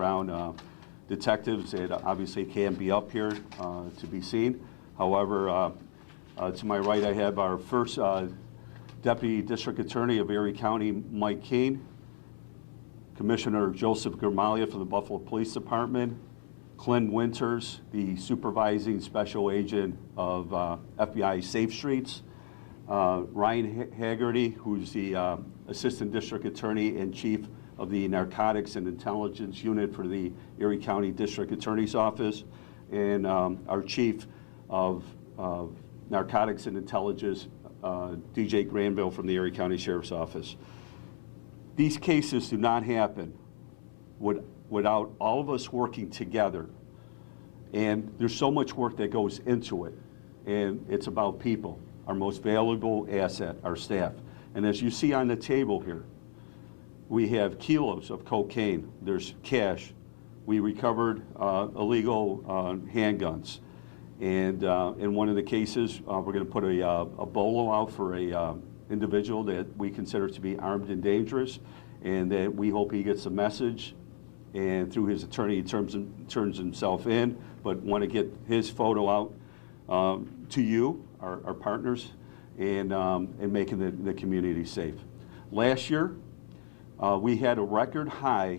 background detectives that obviously can't be up here to be seen. However, to my right, I have our first Deputy District Attorney of Erie County, Mike Keene, Commissioner Joseph Gramaglia from the Buffalo Police Department, Clint Winters, the Supervising Special Agent of FBI Safe Streets, Ryan Haggerty, who's the Assistant District Attorney and Chief of the Narcotics and Intelligence Unit for the Erie County District Attorney's Office, and our Chief of Narcotics and Intelligence, DJ Granville from the Erie County Sheriff's Office. These cases do not happen without all of us working together. And there's so much work that goes into it. And it's about people, our most valuable asset, our staff. And as you see on the table here, we have kilos of cocaine. There's cash. We recovered illegal handguns. And in one of the cases, we're going to put a bolo out for a individual that we consider to be armed and dangerous, and that we hope he gets the message, and through his attorney he turns himself in, but want to get his photo out to you, our partners, and making the community safe. Last year, we had a record high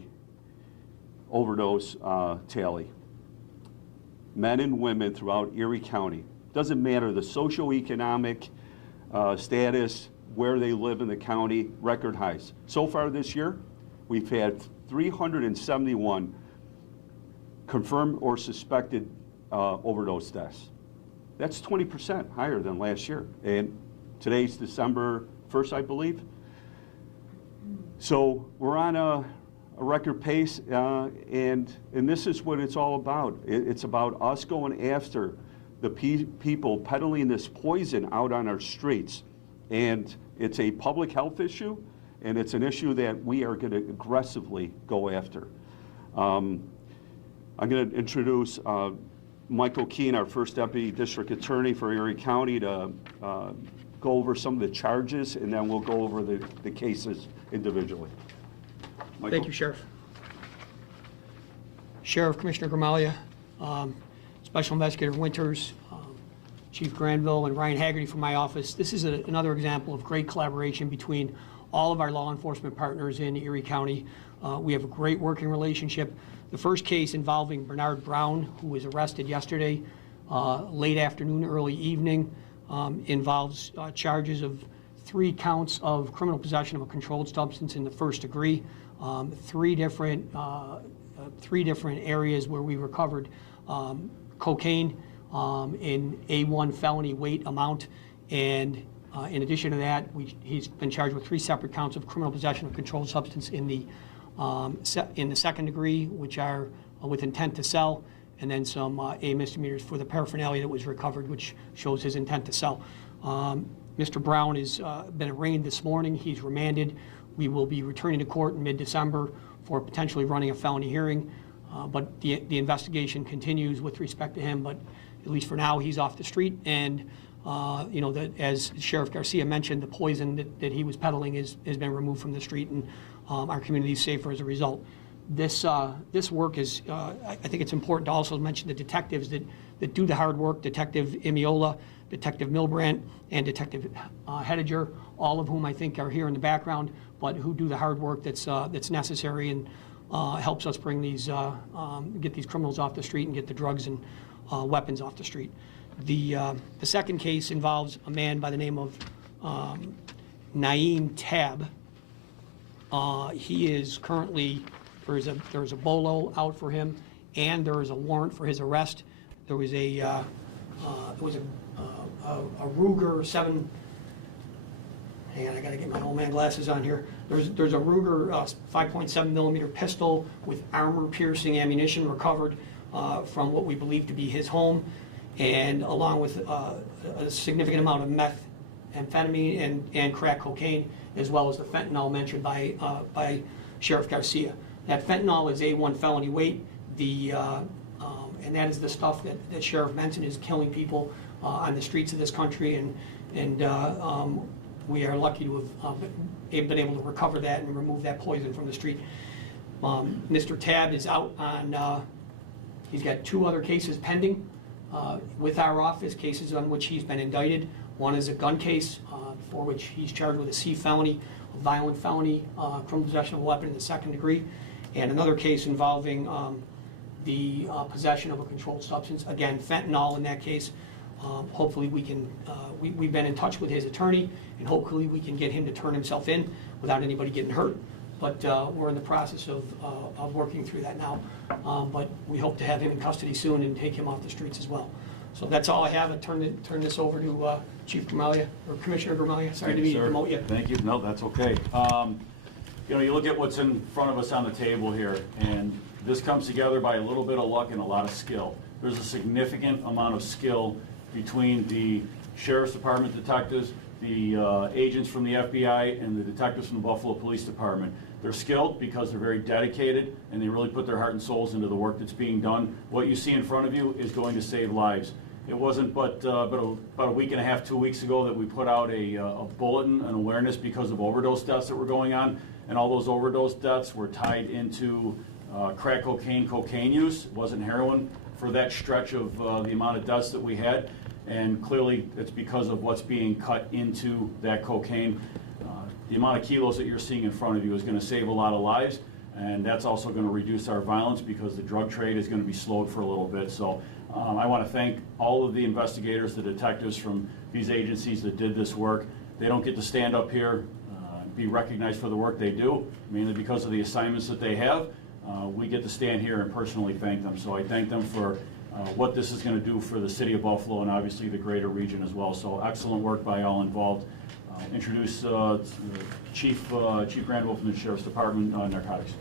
overdose tally. Men and women throughout Erie County, doesn't matter the socioeconomic status, where they live in the county, record highs. So far this year, we've had 371 confirmed or suspected overdose deaths. That's 20% higher than last year. And today's December 1st, I believe. So we're on a record pace, and this is what it's all about. It's about us going after the people peddling this poison out on our streets. And it's a public health issue, and it's an issue that we are going to aggressively go after. I'm going to introduce Michael Keene, our first Deputy District Attorney for Erie County, to go over some of the charges, and then we'll go over the cases individually. Michael? Thank you, Sheriff. Sheriff, Commissioner Gramaglia, Special Investigator Winters, Chief Granville, and Ryan Haggerty from my office. This is another example of great collaboration between all of our law enforcement partners in Erie County. We have a great working relationship. The first case involving Bernard Brown, who was arrested yesterday, late afternoon, early evening, involves charges of 3 counts of criminal possession of a controlled substance in the first degree, 3 different areas where we recovered cocaine in A1 felony weight amount, and in addition to that, he's been charged with 3 separate counts of criminal possession of controlled substance in the second degree, which are with intent to sell, and then some A misdemeanors for the paraphernalia that was recovered, which shows his intent to sell. Mr. Brown has been arraigned this morning. He's remanded. We will be returning to court in mid-December for potentially running a felony hearing, but the investigation continues with respect to him. But at least for now, he's off the street, and you know, that, as Sheriff Garcia mentioned, the poison that he was peddling has been removed from the street, and our community is safer as a result. This work is, I think it's important to also mention the detectives that do the hard work, Detective Imiola, Detective Milbrandt, and Detective Hediger, all of whom I think are here in the background, but who do the hard work that's necessary and helps us bring these, get these criminals off the street and get the drugs and weapons off the street. The second case involves a man by the name of Naeem Tab. He is currently, there's a bolo out for him, and there is a warrant for his arrest. There was a Ruger 7. Hang on, I gotta get my old man glasses on here. There's a Ruger 5.7 millimeter pistol with armor-piercing ammunition recovered from what we believe to be his home, and along with a significant amount of methamphetamine and crack cocaine, as well as the fentanyl mentioned by Sheriff Garcia. That fentanyl is A1 felony weight. And that is the stuff that Sheriff mentioned is killing people on the streets of this country, and we are lucky to have been able to recover that and remove that poison from the street. Mr. Tab is out on, he's got 2 other cases pending with our office, cases on which he's been indicted. One is a gun case for which he's charged with a C felony, a violent felony, criminal possession of a weapon in the 2nd degree, and another case involving the possession of a controlled substance, again, fentanyl in that case. Hopefully we can, we've been in touch with his attorney, and hopefully we can get him to turn himself in without anybody getting hurt. But we're in the process of working through that now. But we hope to have him in custody soon and take him off the streets as well. So that's all I have. I turn this over to Chief Gramaglia, or Commissioner Gramaglia. Sorry to demote you. Thank you. No, that's okay. You know, you look at what's in front of us on the table here, and this comes together by a little bit of luck and a lot of skill. There's a significant amount of skill between the Sheriff's Department detectives, the agents from the FBI, and the detectives from the Buffalo Police Department. They're skilled because they're very dedicated, and they really put their heart and souls into the work that's being done. What you see in front of you is going to save lives. It wasn't but about a week and a half, 2 weeks ago that we put out a bulletin, an awareness because of overdose deaths that were going on, and all those overdose deaths were tied into crack cocaine use. It wasn't heroin for that stretch of the amount of deaths that we had, and clearly it's because of what's being cut into that cocaine. The amount of kilos that you're seeing in front of you is going to save a lot of lives, and that's also going to reduce our violence because the drug trade is going to be slowed for a little bit. So I want to thank all of the investigators, the detectives from these agencies that did this work. They don't get to stand up here, be recognized for the work they do, mainly because of the assignments that they have. We get to stand here and personally thank them. So I thank them for what this is going to do for the city of Buffalo and obviously the greater region as well. So excellent work by all involved. Introduce Chief Randolph from the Sheriff's Department, Narcotics.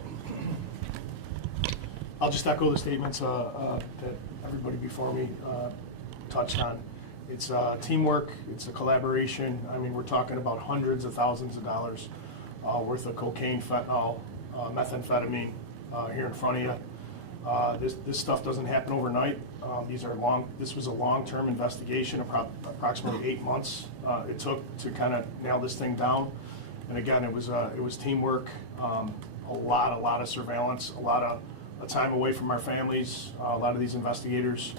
I'll just echo the statements that everybody before me touched on. It's teamwork, it's a collaboration. I mean, we're talking about hundreds of thousands of dollars worth of cocaine, fentanyl, methamphetamine here in front of you. This stuff doesn't happen overnight. This was a long-term investigation, approximately 8 months it took to kind of nail this thing down. And again, it was teamwork, a lot of surveillance, a lot of time away from our families. A lot of these investigators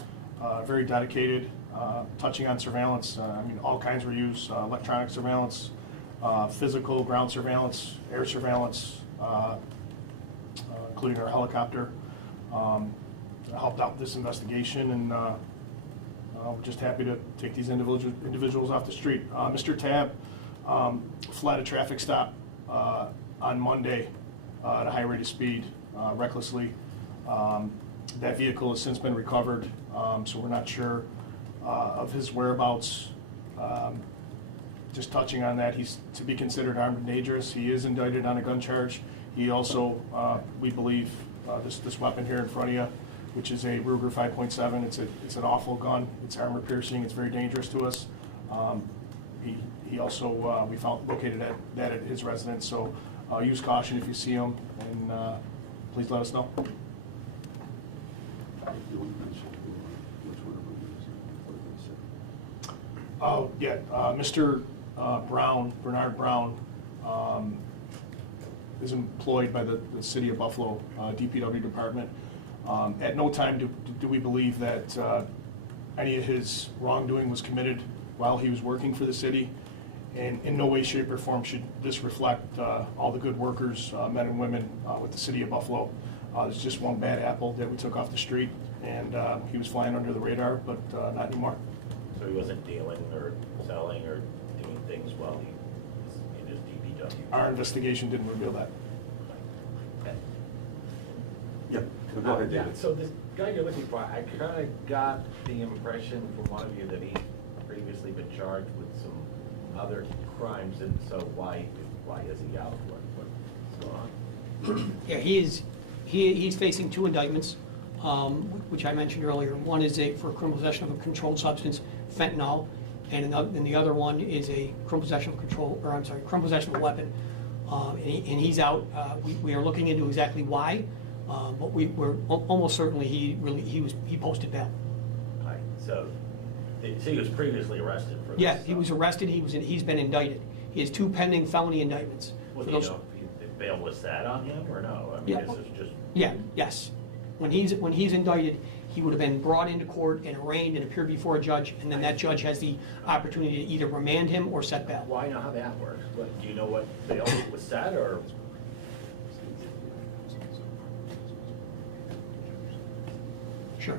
very dedicated, touching on surveillance. I mean, all kinds were used: electronic surveillance, physical ground surveillance, air surveillance, including our helicopter. Helped out this investigation, and we're just happy to take these individuals off the street. Mr. Tab fled a traffic stop on Monday at a high rate of speed, recklessly. That vehicle has since been recovered, so we're not sure of his whereabouts. Just touching on that, he's to be considered armed and dangerous. He is indicted on a gun charge. He also, we believe, this weapon here in front of you, which is a Ruger 5.7. It's an awful gun. It's armor piercing. It's very dangerous to us. He also, we found located that at his residence. So use caution if you see him, and please let us know. Oh yeah, Mr. Brown, Bernard Brown, is employed by the City of Buffalo DPW department. At no time do we believe that any of his wrongdoing was committed while he was working for the city, and in no way, shape, or form should this reflect all the good workers, men and women with the City of Buffalo. There's just one bad apple that we took off the street, and he was flying under the radar, but not anymore. So he wasn't dealing or selling or doing things while he was in his DPW? Our investigation didn't reveal that. Okay. Yeah, go ahead, David. So this guy you're looking for, I kind of got the impression from one of you that he's previously been charged with some other crimes, and so why is he out? What's going on? Yeah, he's facing 2 indictments, which I mentioned earlier. One is for criminal possession of a controlled substance, fentanyl, and the other one is a criminal possession of criminal possession of a weapon. And he's out. We are looking into exactly why, but we're almost certainly he posted bail. Right. So he was previously arrested for this? Yeah, he was arrested. He's been indicted. He has 2 pending felony indictments. Well, For do you those- know if bail was set on him, or no? I mean, Yeah. this is just, Yeah, yes. When he's indicted, he would have been brought into court and arraigned and appeared before a judge, and then that judge has the opportunity to either remand him or set bail. why know how that works? Do you know what bail was set, or? Sure.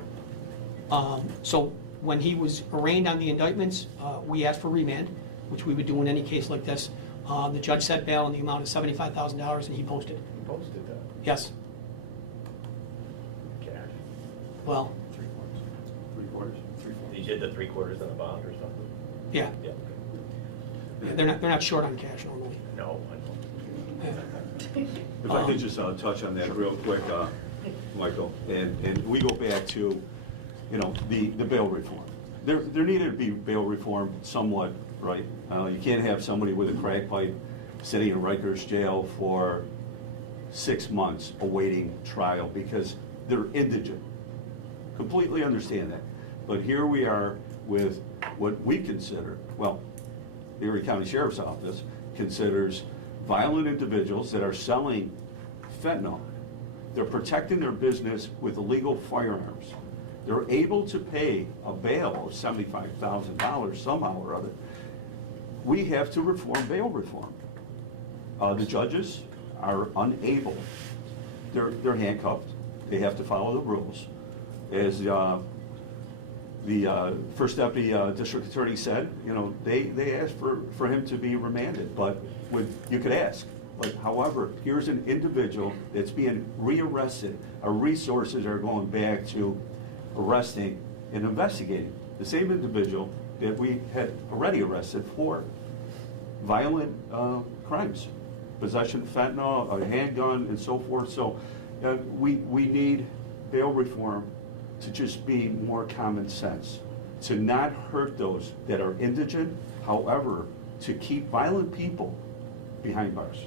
So when he was arraigned on the indictments, we asked for remand, which we would do in any case like this. The judge set bail in the amount of $75,000, and he posted. He posted that Yes, cash. well, Three-quarters. He did the 3/4 on a bond or something? yeah. Yeah. They're not short on cash normally. No, I don't. Yeah. If I could just touch on that real quick, Michael, and we go back to, you know, the bail reform. There needed to be bail reform somewhat, right? You can't have somebody with a crack pipe sitting in Rikers jail for 6 months awaiting trial because they're indigent. Completely understand that. But here we are with what we consider, well, the Erie County Sheriff's Office considers violent individuals that are selling fentanyl. They're protecting their business with illegal firearms. They're able to pay a bail of $75,000 somehow or other. We have to reform bail reform. The judges are unable. They're handcuffed. They have to follow the rules. As the first deputy district attorney said, you know, they asked for him to be remanded, but you could ask. But however, here's an individual that's being rearrested. Our resources are going back to arresting and investigating the same individual that we had already arrested for violent crimes, possession of fentanyl, a handgun, and so forth. So we need bail reform to just be more common sense, to not hurt those that are indigent, however, to keep violent people behind bars.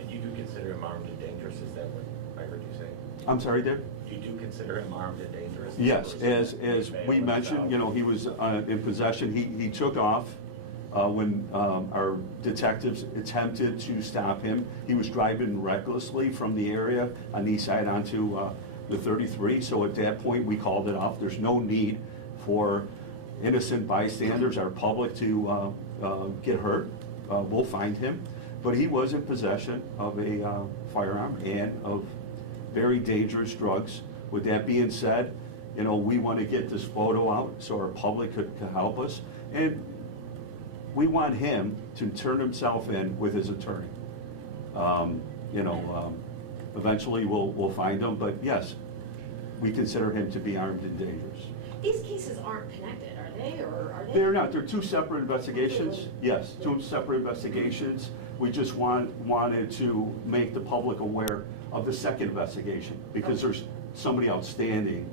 And you do consider him armed and dangerous, is that what I heard you say? I'm sorry, Dave? You do consider him armed and dangerous? Yes, as Bail we mentioned, you know, he was in possession, he took off when our detectives attempted to stop him. He was driving recklessly from the area on the east side onto the 33, so at that point, we called it off. There's no need for innocent bystanders or public to get hurt. We'll find him. But he was in possession of a firearm and of very dangerous drugs. With that being said, you know, we want to get this photo out so our public could help us. And we want him to turn himself in with his attorney. Eventually we'll find him, but yes, we consider him to be armed and dangerous. These cases aren't connected, are they, or are they? They're not, they're two separate investigations. Yes, two separate investigations. We just wanted to make the public aware of the second investigation because there's somebody outstanding,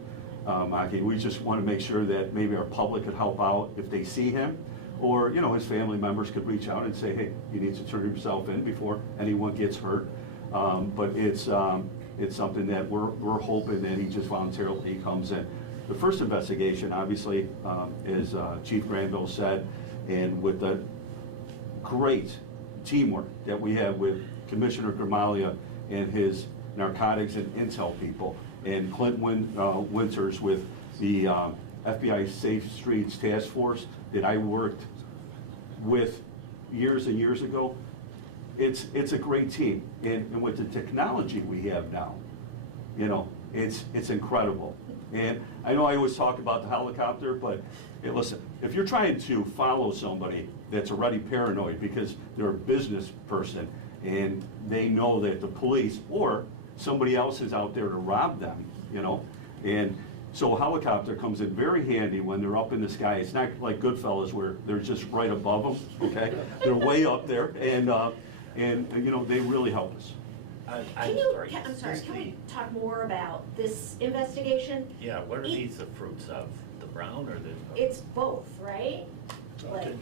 Maki. We just want to make sure that maybe our public could help out if they see him, or, you know, his family members could reach out and say, hey, you need to turn yourself in before anyone gets hurt. But it's something that we're hoping that he just voluntarily comes in. The first investigation, obviously, as Chief Granville said, and with the great teamwork that we have with Commissioner Gramalia and his narcotics and intel people, and Clint Winters with the FBI Safe Streets Task Force that I worked with years and years ago. It's a great team, and with the technology we have now, you know, it's incredible. And I know I always talk about the helicopter, but hey, listen, if you're trying to follow somebody that's already paranoid because they're a business person and they know that the police or somebody else is out there to rob them, you know, and so a helicopter comes in very handy when they're up in the sky. It's not like Goodfellas where they're just right above them, okay? They're way up there, and you know, they really help us. I'm sorry, can we talk more about this investigation? Yeah, what are these the fruits of, the Brown or the? It's both, right? Like,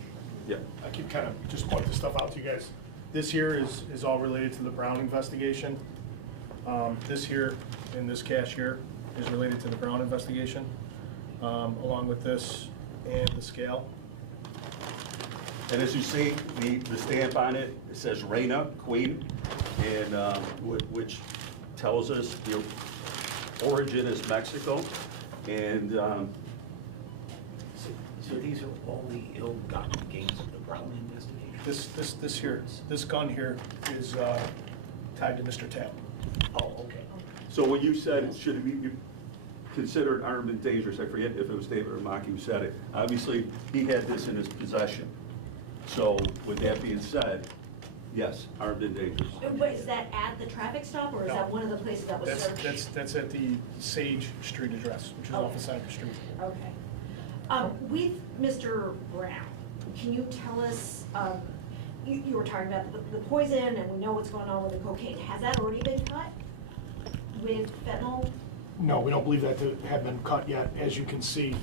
Yeah. I can kind of just point this stuff out to you guys. This here is all related to the Brown investigation. This here and this cash here is related to the Brown investigation, along with this and the scale. And as you see, the stamp on it, it says Reina, Queen. and which tells us the origin is Mexico, and So these are all the ill-gotten gains of the Brown investigation? This gun here is tied to Mr. Tapp. Oh, okay. so when you said, should it be considered armed and dangerous, I forget if it was David or Maki who said it, obviously, he had this in his possession. So with that being said, yes, armed and dangerous. Wait, is that at the traffic stop, or is No. that one of the places that was searched? That's at the Sage Street address, which is off of Center Street. Okay. With Mr. Brown, can you tell us, you were talking about the poison, and we know what's going on with the cocaine. Has that already been cut with fentanyl? No, we don't believe that to have been cut yet. As you can see,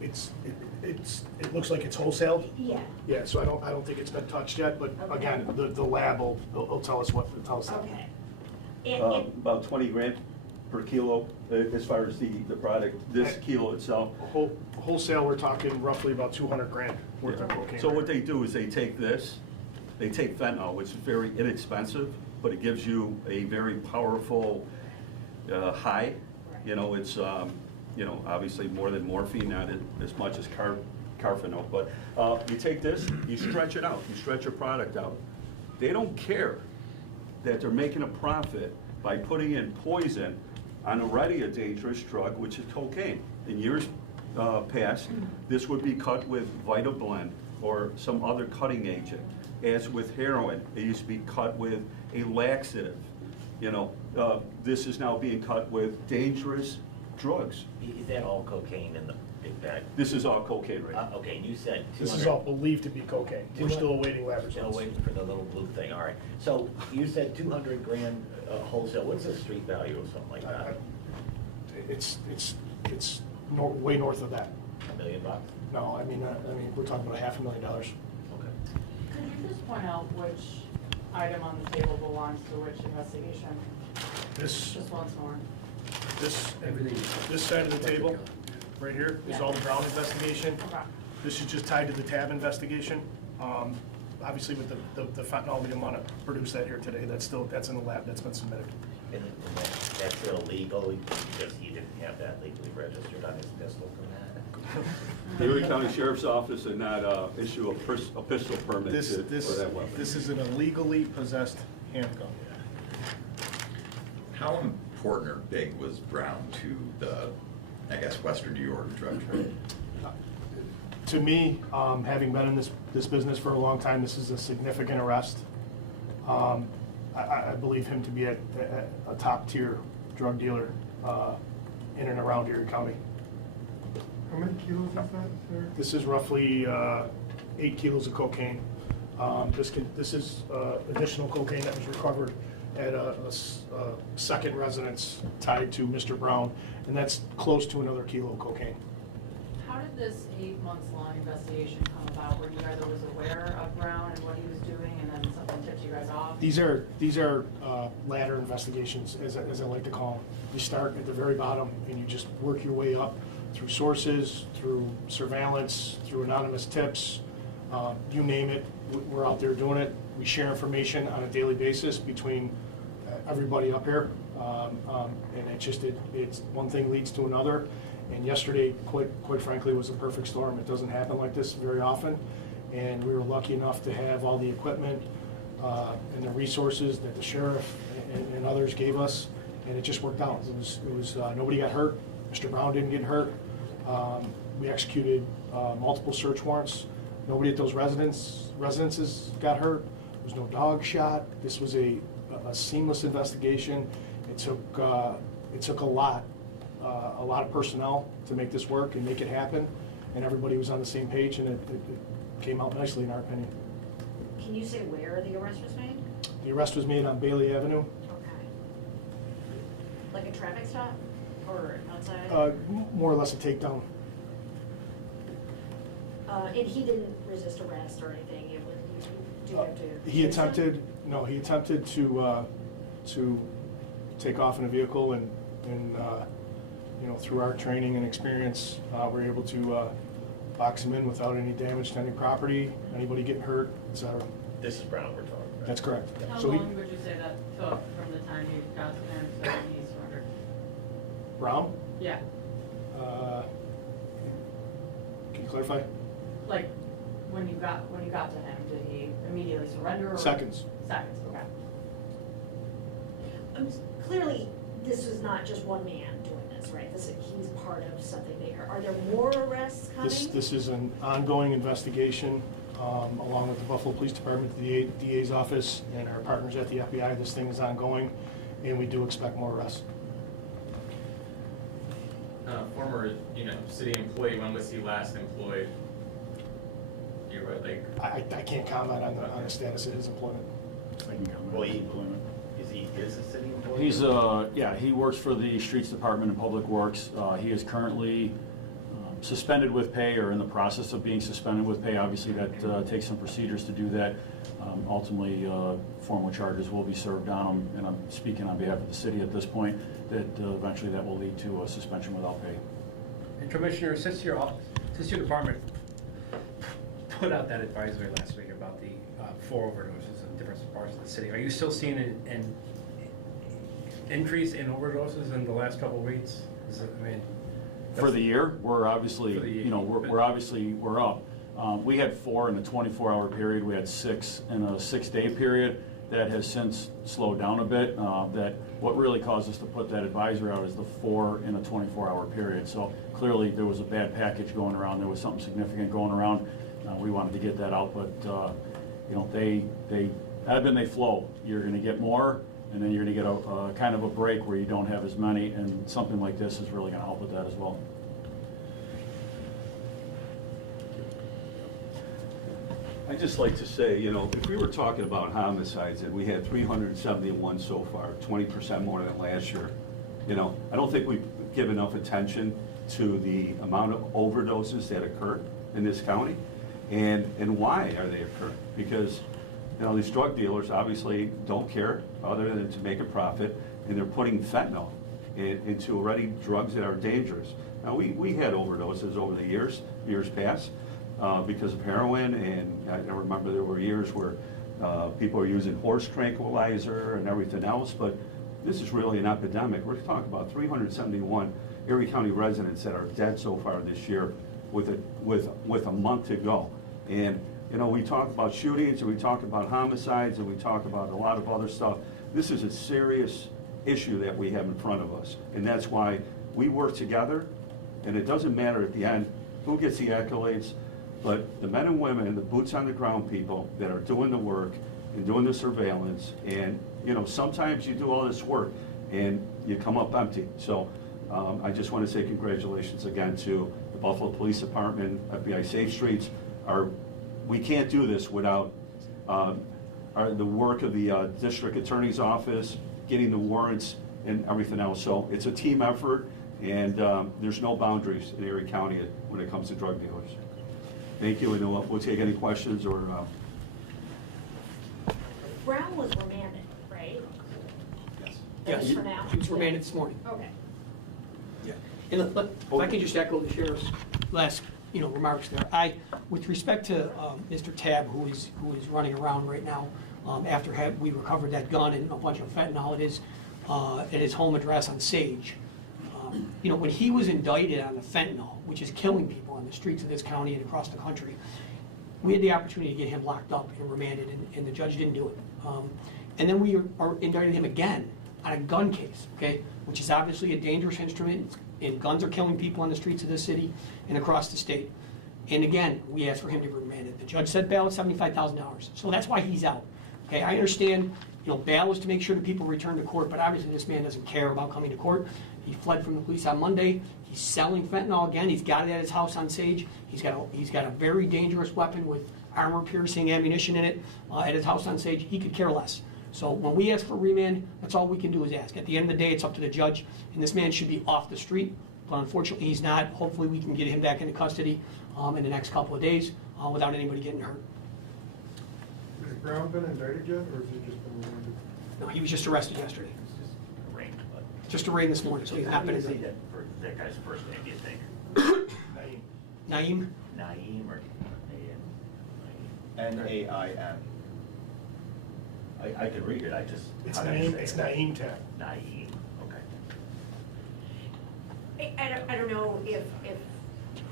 it looks like it's wholesale. Yeah. Yeah, so I don't think it's been touched yet, but Okay. again, the lab will tell us what, tell us that. Okay. And, About 20 grand per kilo, as far as the product, this kilo itself. Wholesale, we're talking roughly about 200 grand worth of cocaine. So what they do is they take this, they take fentanyl, which is very inexpensive, but it gives you a very powerful high. You know, it's, you know, obviously more than morphine, not as much as carfenol. But you take this, you stretch it out, you stretch your product out. They don't care that they're making a profit by putting in poison on already a dangerous drug, which is cocaine. In years past, this would be cut with VitaBlend or some other cutting agent. As with heroin, it used to be cut with a laxative. You know, this is now being cut with dangerous drugs. Is that all cocaine in the big bag? This is all cocaine right now. Okay, and you said 200. This is all believed to be cocaine. We're still awaiting lab Still results. waiting for the little blue thing, all right. So you said 200 grand wholesale, what's the street value of something like that? It's way north of that. $1 million? Okay. No, I mean, we're talking about $500,000. Could you just point out which item on the table belongs to which investigation? This, Just once more. this side of the table, right here, is all the Brown investigation. Okay. This is just tied to the TAB investigation. Obviously, with the fentanyl, we didn't want to produce that here today. That's in the lab, that's been submitted. And that's illegal, because he didn't have that legally registered on his pistol from that? The Erie County Sheriff's Office did not issue a pistol permit for that weapon. This is an illegally possessed handgun. How important or big was Brown to the, I guess, Western New York drug trade? To me, having been in this business for a long time, this is a significant arrest. I believe him to be a top-tier drug dealer in and around Erie County. How many kilos is that, sir? This is roughly 8 kilos of cocaine. This is additional cocaine that was recovered at a second residence tied to Mr. Brown, and that's close to another kilo of cocaine. How did this 8-month-long investigation come about? Were you guys always aware of Brown and what he was doing, and then something tipped you guys off? These are ladder investigations, as I like to call them. You start at the very bottom, and you just work your way up through sources, through surveillance, through anonymous tips, you name it, we're out there doing it. We share information on a daily basis between everybody up here, and it's one thing leads to another. And yesterday, quite frankly, was a perfect storm. It doesn't happen like this very often, and we were lucky enough to have all the equipment and the resources that the sheriff and others gave us, and it just worked out. It was nobody got hurt. Mr. Brown didn't get hurt. We executed multiple search warrants. Nobody at those residences got hurt. There was no dog shot. This was a seamless investigation. It took a lot of personnel to make this work and make it happen, and everybody was on the same page, and it came out nicely, in our opinion. Can you say where the arrest was made? The arrest was made on Bailey Avenue. Okay. Like a traffic stop or outside? More or less a takedown. And he didn't resist arrest or anything? You do have to? He attempted to take off in a vehicle, and through our training and experience, we're able to box him in without any damage to any property, anybody getting hurt, et cetera. This is Brown we're talking about. That's correct. How So he, long would you say that took from the time you got to him to when he surrendered? Brown, Yeah, can you clarify? like, when you got to him, did he immediately surrender or? Seconds. Seconds, okay. Clearly, this was not just one man doing this, right? He's part of something bigger. Are there more arrests coming? This is an ongoing investigation, along with the Buffalo Police Department, the DA's office, and our partners at the FBI. This thing is ongoing, and we do expect more arrests. Former, city employee, when was he last employed? You were like, I can't comment on the status of his employment. Well, is a city employee? He's, he works for the Streets Department and Public Works. He is currently suspended with pay or in the process of being suspended with pay. Obviously, that takes some procedures to do that. Ultimately, formal charges will be served on him, and I'm speaking on behalf of the city at this point, that eventually that will lead to a suspension without pay. And Commissioner, since your department put out that advisory last week about the 4 overdoses in different parts of the city, are you still seeing an increase in overdoses in the last couple of weeks? For the year, we're obviously, For the year. we're up. We had 4 in a 24-hour period. We had 6 in a 6-day period. That has since slowed down a bit. That what really caused us to put that advisory out is the 4 in a 24-hour period. So clearly there was a bad package going around. There was something significant going around. We wanted to get that out, but they ebb and they flow. You're going to get more, and then you're going to get a kind of a break where you don't have as many, and something like this is really going to help with that as well. I'd just like to say, if we were talking about homicides, and we had 371 so far, 20% more than last year, I don't think we give enough attention to the amount of overdoses that occur in this county, and why are they occurring? Because, these drug dealers obviously don't care other than to make a profit, and they're putting fentanyl into already drugs that are dangerous. Now, we had overdoses over the years past, because of heroin, and I remember there were years where people were using horse tranquilizer and everything else, but this is really an epidemic. We're talking about 371 Erie County residents that are dead so far this year with a month to go. And we talk about shootings, and we talk about homicides, and we talk about a lot of other stuff. This is a serious issue that we have in front of us, and that's why we work together, and it doesn't matter at the end who gets the accolades, but the men and women, the boots on the ground people that are doing the work and doing the surveillance, and sometimes you do all this work and you come up empty. So I just want to say congratulations again to the Buffalo Police Department, FBI Safe Streets. We can't do this without the work of the District Attorney's Office, getting the warrants and everything else. So it's a team effort, and there's no boundaries in Erie County when it comes to drug dealers. Thank you, and we'll take any questions or. Brown was remanded, right? Yes. Just for now? He was remanded this morning. Okay. Yeah. And if I could just echo the sheriff's last, remarks there. With respect to Mr. Tabb, who is running around right now, after we recovered that gun and a bunch of fentanyl at his home address on Sage. When he was indicted on the fentanyl, which is killing people on the streets of this county and across the country, we had the opportunity to get him locked up and remanded, and the judge didn't do it. And then we are indicting him again on a gun case, okay, which is obviously a dangerous instrument, and guns are killing people on the streets of this city and across the state. And again, we asked for him to be remanded. The judge said bail is $75,000, so that's why he's out. Okay, I understand, bail is to make sure that people return to court, but obviously this man doesn't care about coming to court. He fled from the police on Monday. He's selling fentanyl again. He's got it at his house on Sage. He's got a very dangerous weapon with armor-piercing ammunition in it at his house on Sage. He could care less. So when we ask for remand, that's all we can do is ask. At the end of the day, it's up to the judge, and this man should be off the street. But unfortunately, he's not. Hopefully, we can get him back into custody in the next couple of days without anybody getting hurt. Has Brown been indicted yet, or has he just been remanded? No, he was just arrested yesterday. Arraigned, but. Just arraigned this morning, so he's not been How do you indicted. say that guy's first name, do you think? Naeem? Naeem or Naeem? Naim. I could read it, I just. It's how do you Naeem, say it's it? Naeem Tech. Naeem, okay. I don't know if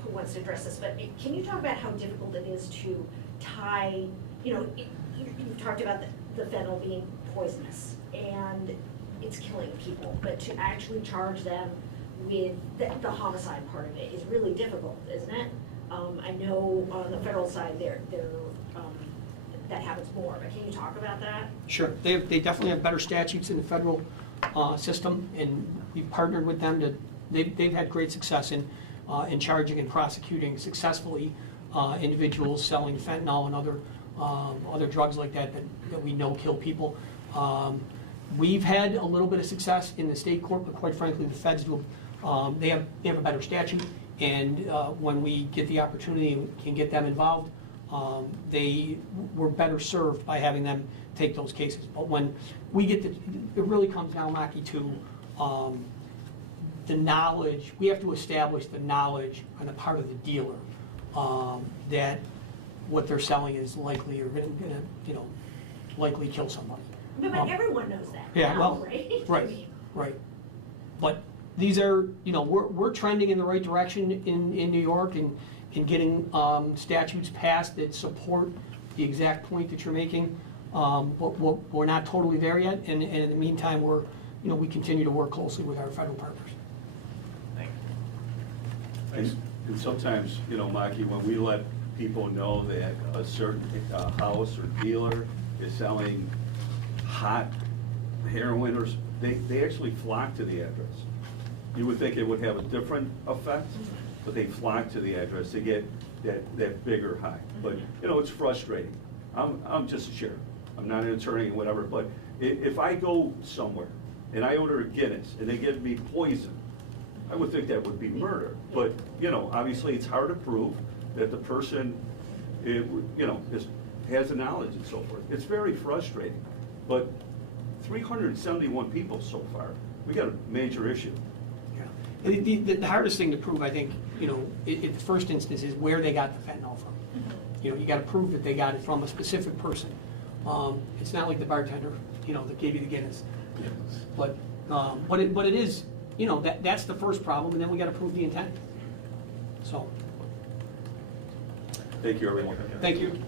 who wants to address this, but can you talk about how difficult it is to tie, you've talked about the fentanyl being poisonous and it's killing people, but to actually charge them with the homicide part of it is really difficult, isn't it? I know on the federal side, that happens more, but can you talk about that? Sure, they definitely have better statutes in the federal system, and we've partnered with them to, they've had great success in charging and prosecuting successfully individuals selling fentanyl and other drugs like that we know kill people. We've had a little bit of success in the state court, but quite frankly, the feds do. They have a better statute, and when we get the opportunity and can get them involved, they were better served by having them take those cases. But when we get it really comes down, Maki, to the knowledge. We have to establish the knowledge on the part of the dealer that what they're selling is likely or going to, likely kill somebody. But everyone knows that Yeah, now, well, right? right. But these are, we're trending in the right direction in New York and getting statutes passed that support the exact point that you're making. But we're not totally there yet, and in the meantime, we continue to work closely with our federal partners. Thank you. And sometimes, Maki, when we let people know that a certain house or dealer is selling hot heroin, or they actually flock to the address. You would think it would have a different effect, but they flock to the address to get that bigger high. But, it's frustrating. I'm just a sheriff. I'm not an attorney or whatever, but if I go somewhere and I order a Guinness and they give me poison, I would think that would be murder. But, obviously it's hard to prove that the person, has the knowledge and so forth. It's very frustrating. But 371 people so far, we got a major issue. Yeah. The hardest thing to prove, I think, in the first instance is where they got the fentanyl from. You got to prove that they got it from a specific person. It's not like the bartender, that gave you the Guinness. But it is, that's the first problem, and then we got to prove the intent. So. Thank you, everyone. Thank you.